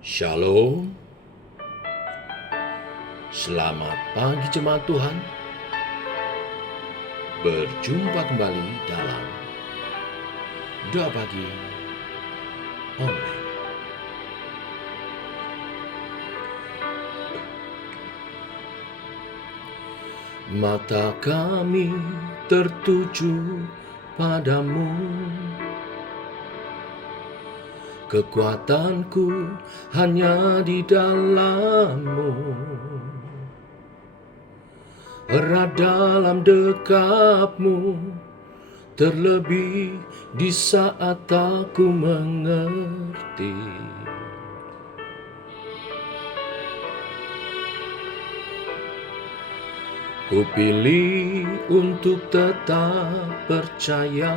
Shalom, selamat pagi jemaat Tuhan. Berjumpa kembali dalam doa pagi online. Mata kami tertuju padamu, kekuatanku hanya di dalam-Mu. Erat dalam dekap-Mu, terlebih di saat aku mengerti. Ku pilih untuk tetap percaya,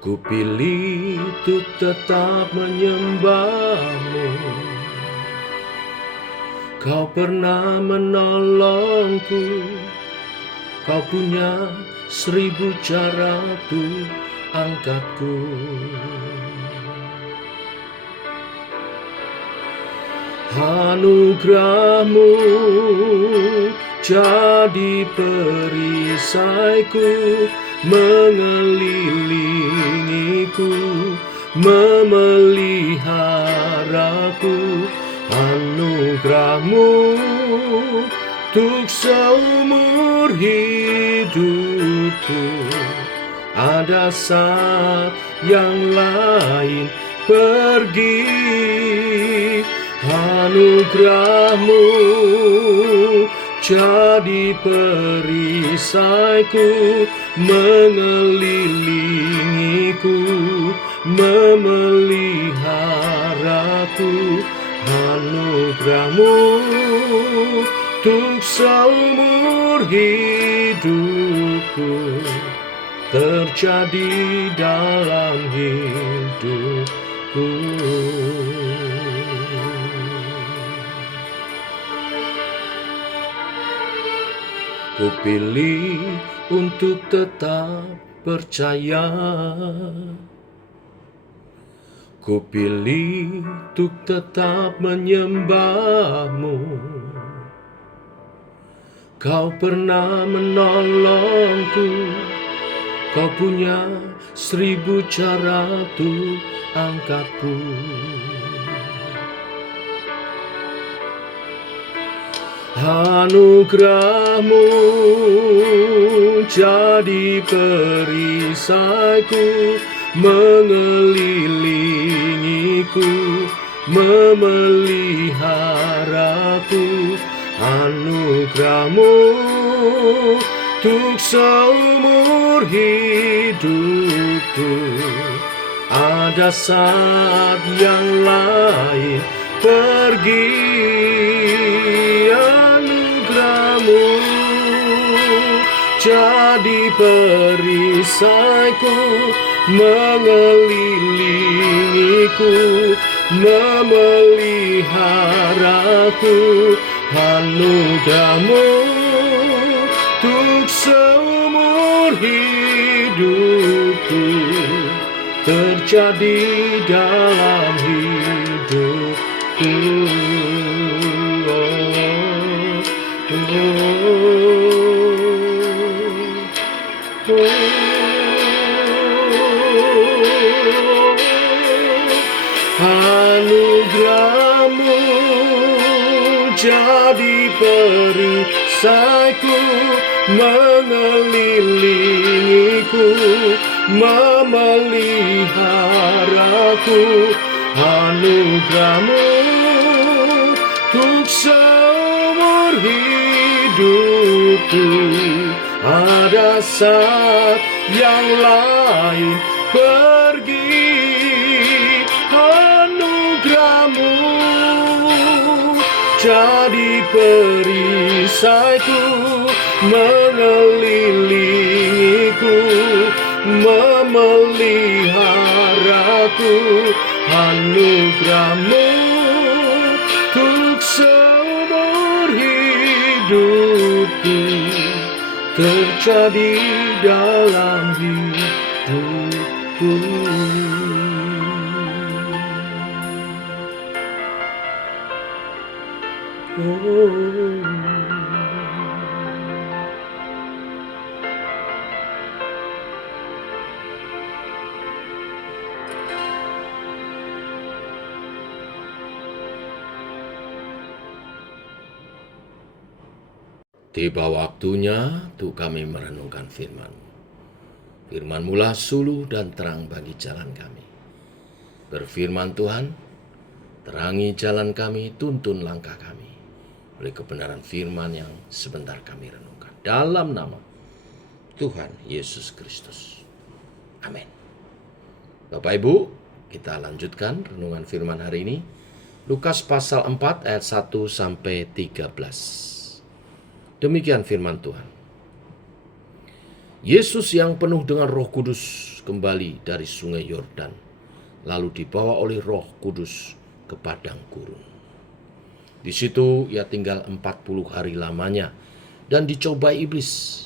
ku pilih untuk tetap menyembah-Mu. Kau pernah menolongku, Kau punya 1000 cara untuk angkatku. Anugerah-Mu jadi perisaiku, mengelilingiku, memeliharaku. Anugerah-Mu untuk seumur hidupku. Ada saat yang lain pergi, anugerah-Mu jadi perisaiku, mengelilingiku, memeliharaku. Anugerah-Mu untuk seumur hidupku terjadi dalam hidupku. Ku pilih untuk tetap percaya, ku pilih untuk tetap menyembah-Mu. Kau pernah menolongku, Kau punya 1000 cara untuk angkatku. Anugerah-Mu jadi perisaiku, mengelilingiku, memeliharaku. Anugerah-Mu untuk seumur hidupku. Ada saat yang lain pergi, anugerah-Mu jadi perisaiku, mengelilingiku, memeliharaku. Anugerah-Mu untuk seumur hidupku terjadi dalam hidupku. Anugerah-Mu jadi perisaiku, mengelilingiku, memeliharaku. Anugerah-Mu untuk seumur hidupku. Ada saat yang lain pergi, anugerah-Mu jadi perisaiku, mengelilingiku, memeliharaku. Anugerah-Mu untuk seumur hidupku terjadi dalam hidupku. Oh. Tiba waktunya untuk kami merenungkan firman-Mu. Firman-Mu-lah suluh dan terang bagi jalan kami. Berfirman Tuhan, terangi jalan kami, tuntun langkah kami oleh kebenaran firman yang sebentar kami renungkan. Dalam nama Tuhan Yesus Kristus. Amin. Bapak Ibu, kita lanjutkan renungan firman hari ini. Lukas pasal 4 ayat 1 sampai 13. Demikian firman Tuhan. Yesus yang penuh dengan Roh Kudus kembali dari sungai Yordan, lalu dibawa oleh Roh Kudus ke padang gurun. Di situ ia tinggal 40 hari lamanya dan dicobai iblis.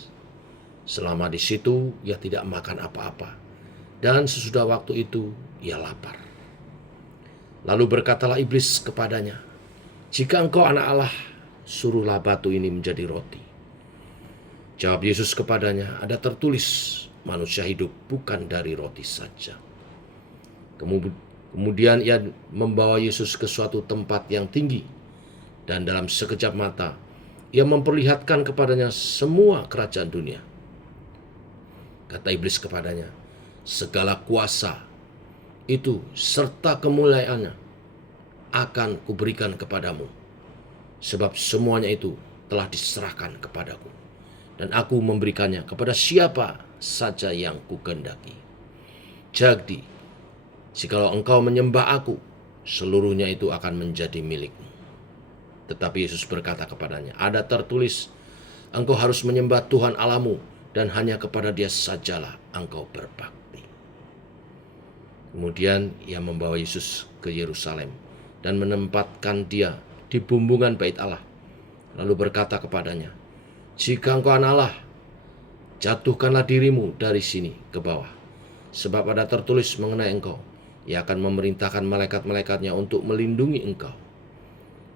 Selama di situ ia tidak makan apa-apa, dan sesudah waktu itu ia lapar. Lalu berkatalah iblis kepadanya, "Jika engkau anak Allah, suruhlah batu ini menjadi roti." Jawab Yesus kepadanya, "Ada tertulis, manusia hidup bukan dari roti saja." Kemudian ia membawa Yesus ke suatu tempat yang tinggi, dan dalam sekejap mata ia memperlihatkan kepadanya semua kerajaan dunia. Kata iblis kepadanya, "Segala kuasa itu serta kemuliaannya akan kuberikan kepadamu, sebab semuanya itu telah diserahkan kepadaku, dan aku memberikannya kepada siapa saja yang kukehendaki. Jadi, jikalau engkau menyembah aku, seluruhnya itu akan menjadi milikmu." Tetapi Yesus berkata kepadanya, "Ada tertulis, engkau harus menyembah Tuhan Allahmu, dan hanya kepada Dia sajalah engkau berbakti." Kemudian ia membawa Yesus ke Yerusalem dan menempatkan Dia di bumbungan bait Allah. Lalu berkata kepadanya, "Jika engkau anak Allah, jatuhkanlah dirimu dari sini ke bawah. Sebab ada tertulis mengenai engkau, Ia akan memerintahkan malaikat-malaikatnya untuk melindungi engkau.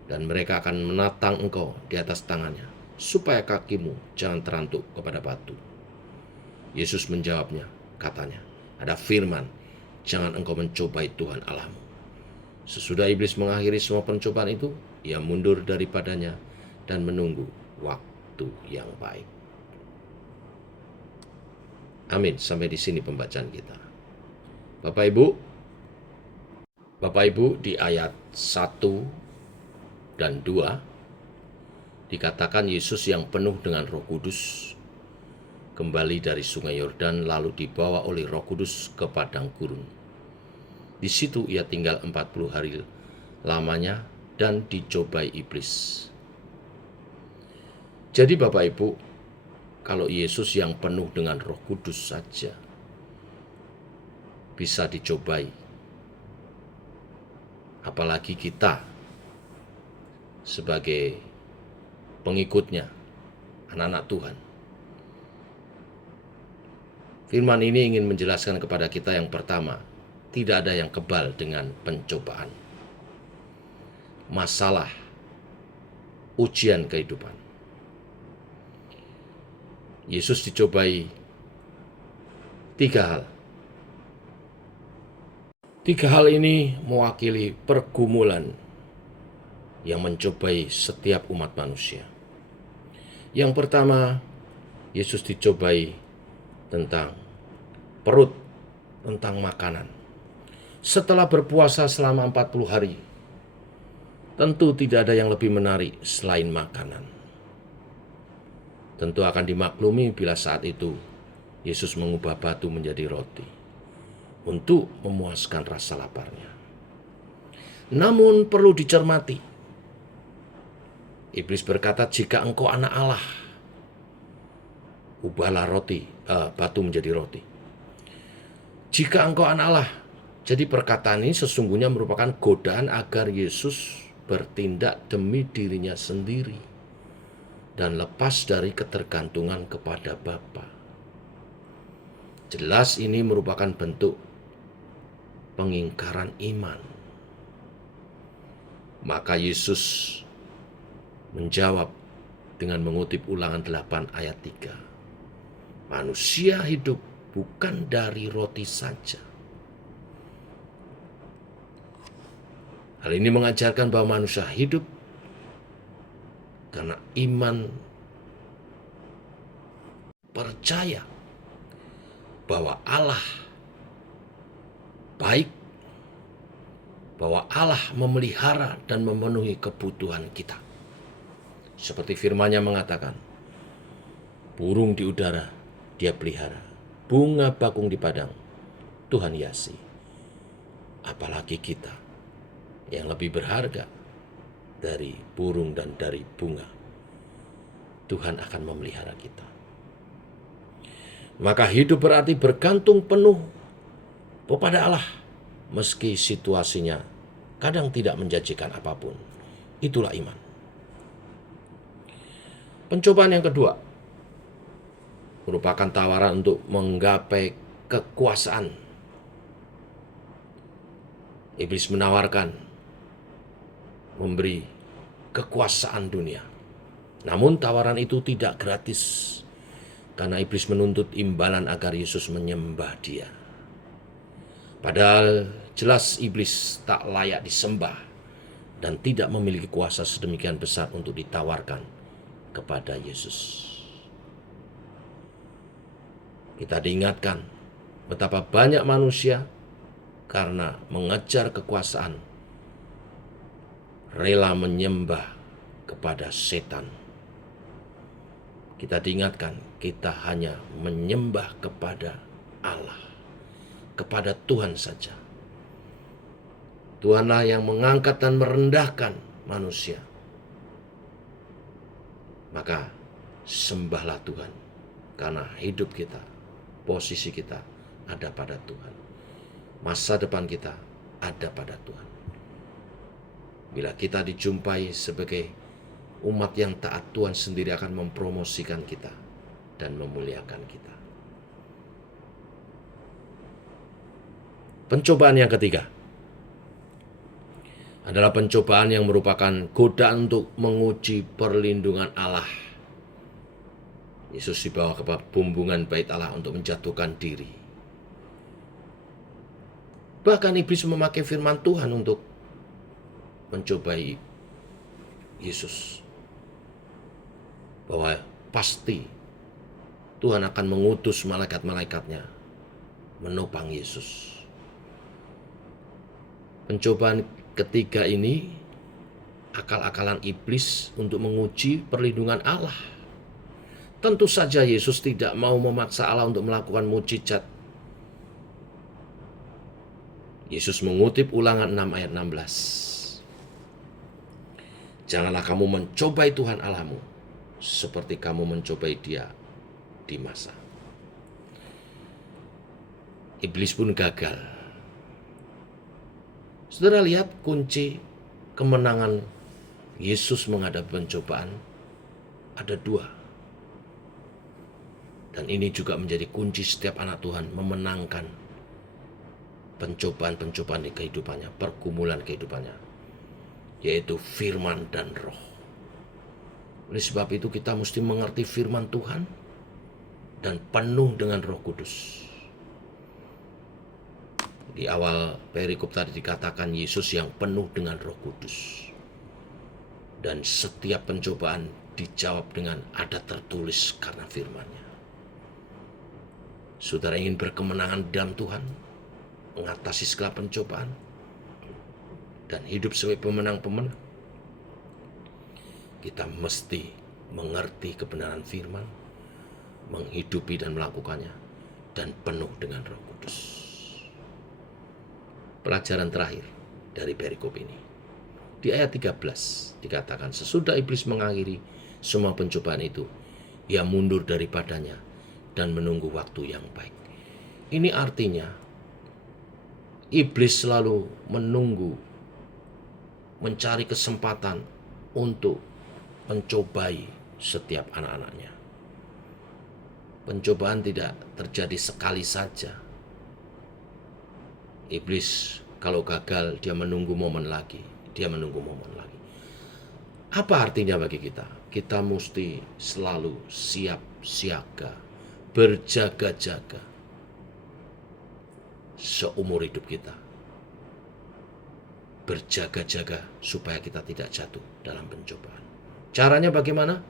Dan mereka akan menatang engkau di atas tangannya, supaya kakimu jangan terantuk kepada batu." Yesus menjawabnya, katanya, "Ada firman, jangan engkau mencobai Tuhan Allahmu." Sesudah iblis mengakhiri semua pencobaan itu, ia mundur daripadanya dan menunggu waktu yang baik. Amin. Sampai di sini pembacaan kita. Bapak Ibu, di ayat 1 dan 2 dikatakan Yesus yang penuh dengan Roh Kudus kembali dari sungai Yordan, lalu dibawa oleh Roh Kudus ke padang gurun. Di situ ia tinggal 40 hari lamanya dan dicobai iblis. Jadi Bapak Ibu, kalau Yesus yang penuh dengan Roh Kudus saja bisa dicobai, apalagi kita sebagai pengikutnya, anak-anak Tuhan. Firman ini ingin menjelaskan kepada kita yang pertama, tidak ada yang kebal dengan pencobaan, masalah, ujian kehidupan. Yesus dicobai 3 hal. 3 hal ini mewakili pergumulan yang mencobai setiap umat manusia. Yang pertama, Yesus dicobai tentang perut, tentang makanan. Setelah berpuasa selama 40 hari, tentu tidak ada yang lebih menarik selain makanan. Tentu akan dimaklumi bila saat itu Yesus mengubah batu menjadi roti untuk memuaskan rasa laparnya. Namun perlu dicermati, iblis berkata, "Jika engkau anak Allah, ubahlah batu menjadi roti." Jika engkau anak Allah. Jadi perkataan ini sesungguhnya merupakan godaan agar Yesus bertindak demi dirinya sendiri dan lepas dari ketergantungan kepada Bapa. Jelas ini merupakan bentuk pengingkaran iman. Maka Yesus menjawab dengan mengutip Ulangan 8 ayat 3. Manusia hidup bukan dari roti saja. Hal ini mengajarkan bahwa manusia hidup karena iman percaya bahwa Allah baik, bahwa Allah memelihara dan memenuhi kebutuhan kita. Seperti firman-Nya mengatakan, burung di udara Dia pelihara, bunga bakung di padang Tuhan hiasi. Apalagi kita yang lebih berharga dari burung dan dari bunga. Tuhan akan memelihara kita. Maka hidup berarti bergantung penuh kepada Allah, meski situasinya kadang tidak menjanjikan apapun. Itulah iman. Pencobaan yang kedua merupakan tawaran untuk menggapai kekuasaan. Iblis menawarkan memberi kekuasaan dunia. Namun tawaran itu tidak gratis, karena iblis menuntut imbalan agar Yesus menyembah Dia. Padahal jelas iblis tak layak disembah dan tidak memiliki kuasa sedemikian besar untuk ditawarkan kepada Yesus. Kita diingatkan betapa banyak manusia karena mengejar kekuasaan rela menyembah kepada setan. Kita diingatkan kita hanya menyembah kepada Allah, kepada Tuhan saja. Tuhanlah yang mengangkat dan merendahkan manusia. Maka sembahlah Tuhan, karena hidup kita, posisi kita ada pada Tuhan. Masa depan kita ada pada Tuhan. Bila kita dijumpai sebagai umat yang taat, Tuhan sendiri akan mempromosikan kita dan memuliakan kita. Pencobaan yang ketiga adalah pencobaan yang merupakan godaan untuk menguji perlindungan Allah. Yesus dibawa ke bumbungan bait Allah untuk menjatuhkan diri. Bahkan iblis memakai firman Tuhan untuk mencobai Yesus. Bahwa pasti Tuhan akan mengutus malaikat-malaikatnya menopang Yesus. Pencobaan ketiga ini akal-akalan iblis untuk menguji perlindungan Allah. Tentu saja Yesus tidak mau memaksa Allah untuk melakukan mukjizat. Yesus mengutip Ulangan 6 ayat 16. Janganlah kamu mencobai Tuhan Allahmu seperti kamu mencobai Dia di masa. Iblis pun gagal. Saudara lihat kunci kemenangan Yesus menghadapi pencobaan ada dua. Dan ini juga menjadi kunci setiap anak Tuhan memenangkan pencobaan-pencobaan di kehidupannya, pergumulan kehidupannya, yaitu firman dan roh. Oleh sebab itu kita mesti mengerti firman Tuhan dan penuh dengan Roh Kudus. Di awal perikop tadi dikatakan Yesus yang penuh dengan Roh Kudus. Dan setiap pencobaan dijawab dengan ada tertulis karena firman-Nya. Saudara ingin berkemenangan dalam Tuhan, mengatasi segala pencobaan, dan hidup sebagai pemenang-pemenang. Kita mesti mengerti kebenaran firman, menghidupi dan melakukannya, dan penuh dengan Roh Kudus. Pelajaran terakhir dari perikop ini. Di ayat 13 dikatakan, sesudah iblis mengakhiri semua pencobaan itu, ia mundur daripadanya dan menunggu waktu yang baik. Ini artinya iblis selalu menunggu, mencari kesempatan untuk mencobai setiap anak-anaknya. Pencobaan tidak terjadi sekali saja. Iblis kalau gagal dia menunggu momen lagi, dia menunggu momen lagi. Apa artinya bagi kita? Kita mesti selalu siap siaga, berjaga-jaga seumur hidup kita. Berjaga-jaga supaya kita tidak jatuh dalam pencobaan. Caranya bagaimana?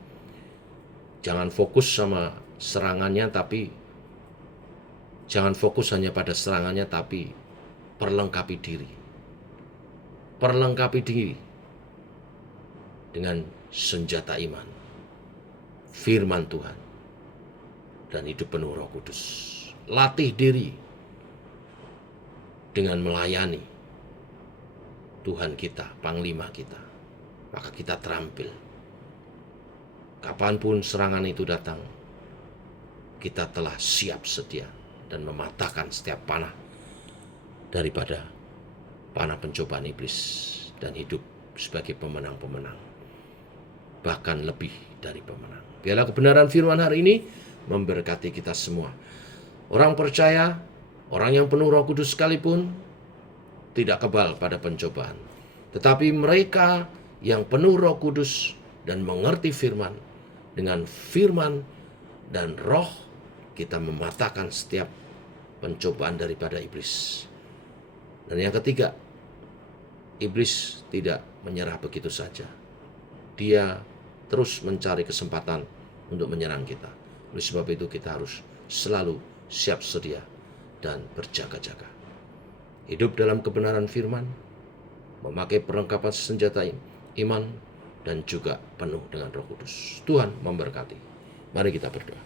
Jangan fokus sama serangannya, tapi jangan fokus hanya pada serangannya, tapi perlengkapi diri. Perlengkapi diri dengan senjata iman, firman Tuhan, dan hidup penuh Roh Kudus. Latih diri dengan melayani Tuhan kita, Panglima kita. Maka kita terampil. Kapanpun serangan itu datang, kita telah siap sedia dan mematahkan setiap panah daripada panah pencobaan iblis dan hidup sebagai pemenang-pemenang, bahkan lebih dari pemenang. Biarlah kebenaran firman hari ini memberkati kita semua. Orang percaya, orang yang penuh Roh Kudus sekalipun tidak kebal pada pencobaan. Tetapi mereka yang penuh Roh Kudus dan mengerti firman, dengan firman dan roh kita mematahkan setiap pencobaan daripada iblis. Dan yang ketiga, iblis tidak menyerah begitu saja. Dia terus mencari kesempatan untuk menyerang kita. Oleh sebab itu kita harus selalu siap sedia dan berjaga-jaga. Hidup dalam kebenaran firman, memakai perlengkapan senjata iman, dan juga penuh dengan Roh Kudus. Tuhan memberkati. Mari kita berdoa.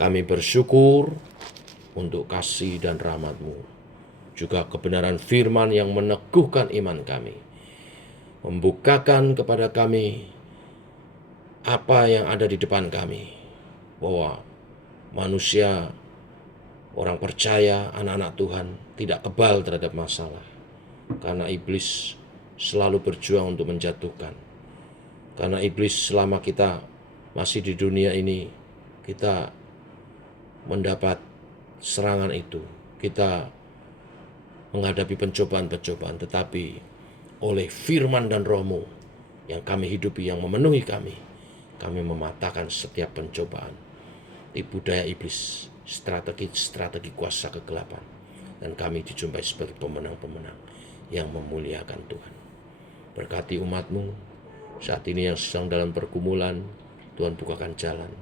Kami bersyukur untuk kasih dan rahmat-Mu, juga kebenaran firman yang meneguhkan iman kami, membukakan kepada kami apa yang ada di depan kami, bahwa manusia, orang percaya, anak-anak Tuhan tidak kebal terhadap masalah, karena iblis selalu berjuang untuk menjatuhkan. Karena iblis selama kita masih di dunia ini, kita mendapat serangan itu, kita menghadapi pencobaan-pencobaan, tetapi oleh firman dan roh-Mu yang kami hidupi, yang memenuhi kami mematahkan setiap pencobaan, tipu daya iblis, strategi kuasa kegelapan, dan kami dijumpai sebagai pemenang-pemenang yang memuliakan Tuhan. Berkati umat-Mu saat ini yang sedang dalam pergumulan. Tuhan bukakan jalan.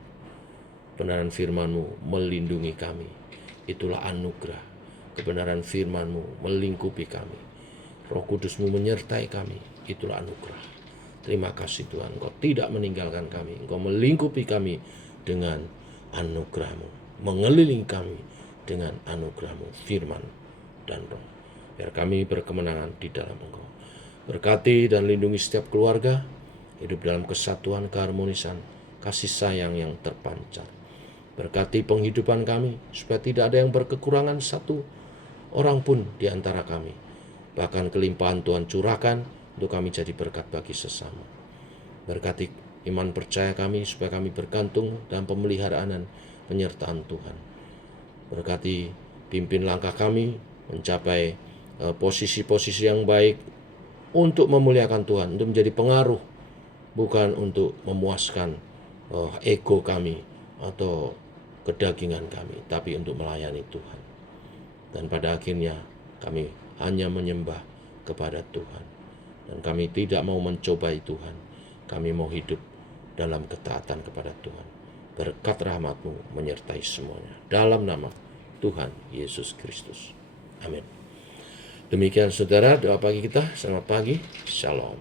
Kebenaran firman-Mu melindungi kami, itulah anugerah. Kebenaran firman-Mu melingkupi kami, Roh Kudus-Mu menyertai kami, itulah anugerah. Terima kasih Tuhan, Engkau tidak meninggalkan kami. Engkau melingkupi kami dengan anugerah-Mu, mengelilingi kami dengan anugerah-Mu, firman dan roh. Biar kami berkemenangan di dalam Engkau. Berkati dan lindungi setiap keluarga, hidup dalam kesatuan, keharmonisan, kasih sayang yang terpancar. Berkati penghidupan kami, supaya tidak ada yang berkekurangan satu orang pun di antara kami. Bahkan kelimpahan Tuhan curahkan untuk kami jadi berkat bagi sesama. Berkati iman percaya kami, supaya kami bergantung dalam pemeliharaan dan penyertaan Tuhan. Berkati pimpin langkah kami mencapai posisi-posisi yang baik untuk memuliakan Tuhan, untuk menjadi pengaruh, bukan untuk memuaskan ego kami atau kedagingan kami, tapi untuk melayani Tuhan. Dan pada akhirnya kami hanya menyembah kepada Tuhan, dan kami tidak mau mencobai Tuhan. Kami mau hidup dalam ketaatan kepada Tuhan. Berkat rahmat-Mu menyertai semuanya, dalam nama Tuhan Yesus Kristus. Amin. Demikian saudara, doa pagi kita. Selamat pagi. Shalom.